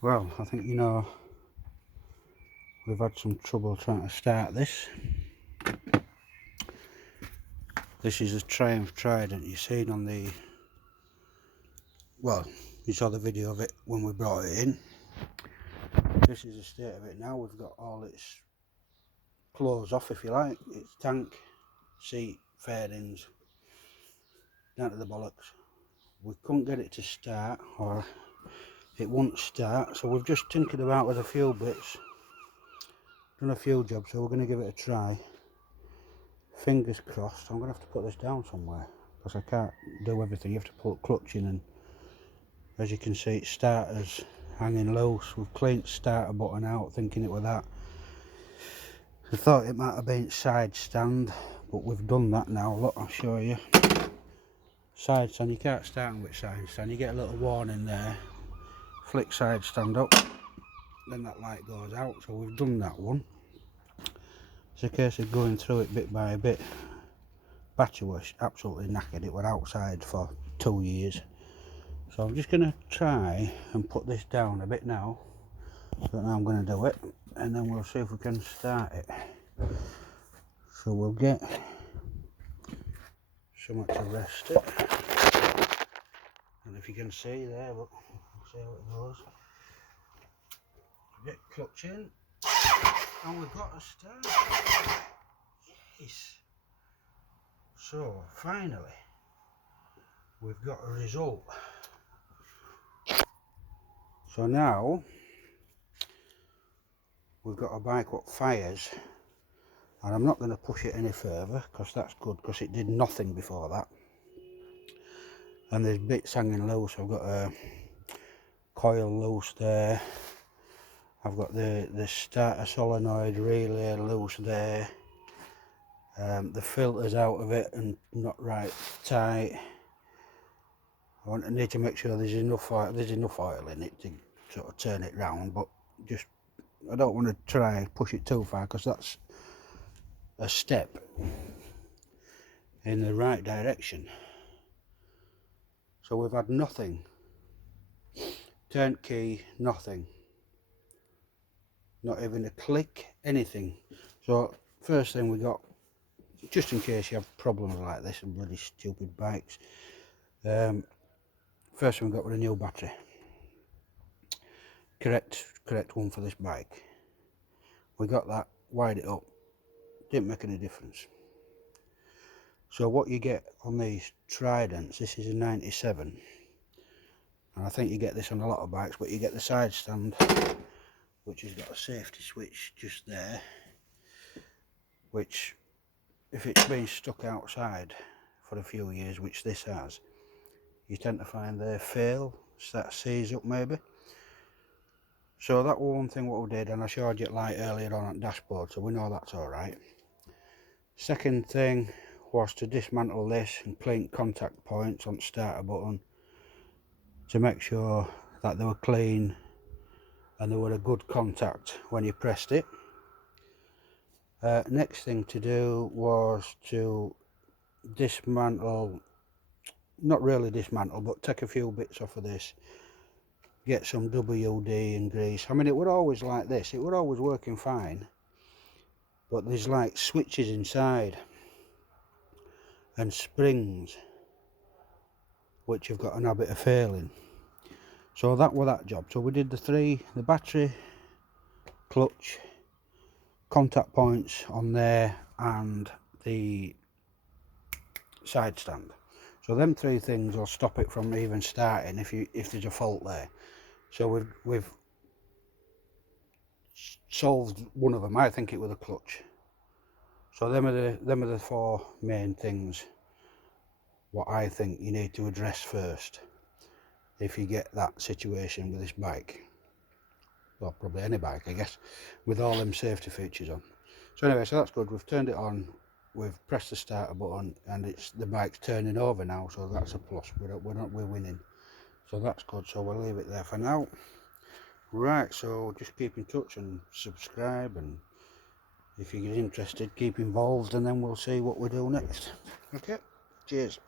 Well, I think you know we've had some trouble trying to start this. This is a Triumph Trident you've seen on the, well, you saw the video of it when we brought it in. This is the state of it now. We've got all its clothes off, if you like. Its tank, seat, fairings, down to the bollocks. We couldn't get it to start, or it won't start, so we've just tinkered about with a few bits, done a few jobs, so we're going to give it a try. Fingers crossed. I'm going to have to put this down somewhere because I can't do everything. You have to put clutch in, and as you can see, its starter's hanging loose. We've cleaned the starter button out thinking it was that. I thought it might have been side stand, but we've done that now. Look, I'll show you. Side stand, you can't start with side stand. You get a little warning there. Flick side stand up, then that light goes out. So we've done that one. It's a case of going through it bit by bit. Battery was absolutely knackered. It was outside for 2 years. So I'm just going to try and put this down a bit now. So now I'm going to do it, and then we'll see if we can start it. So we'll get something to rest it. And if you can see there, look, see how it goes. Get clutch in, and we've got a start. Yes. So finally, we've got a result. So now we've got a bike that fires, and I'm not going to push it any further because that's good, because it did nothing before that. And there's bits hanging loose. I've got a coil loose there. I've got the starter solenoid relay loose there. The filter's out of it and not right tight. I need to make sure there's enough oil in it to sort of turn it round, but just I don't want to try and push it too far because that's a step in the right direction. So we've had nothing, turnkey, nothing, not even a click, anything. So first thing we got, just in case you have problems like this and bloody stupid bikes, first thing we got with a new battery, correct one for this bike. We got that, wired it up, didn't make any difference. So what you get on these Tridents, this is a 97, and I think you get this on a lot of bikes, but you get the side stand, which has got a safety switch just there, which if it's been stuck outside for a few years, which this has, you tend to find they fail, start to seize up maybe. So that was one thing what we did, and I showed you it light earlier on the dashboard, so we know that's alright. Second thing was to dismantle this and clean contact points on the starter button to make sure that they were clean and they were a good contact when you pressed it. Next thing to do was to dismantle, not really dismantle, but take a few bits off of this, get some WD and grease. I mean, it would always like this, it would always working fine, but there's like switches inside and springs which have got an habit of failing. So that was that job. So we did the battery, clutch, contact points on there, and the side stand. So them 3 things will stop it from even starting if there's a fault there. So we've solved one of them. I think it was a clutch. So them are the 4 main things what I think you need to address first if you get that situation with this bike. Well, probably any bike, I guess, with all them safety features on. So anyway, so that's good. We've turned it on, we've pressed the starter button, and the bike's turning over now, so that's a plus. We're winning, so that's good. So we'll leave it there for now. Right, so just keep in touch and subscribe, and if you're interested, keep involved, and then we'll see what we do next. Okay, cheers.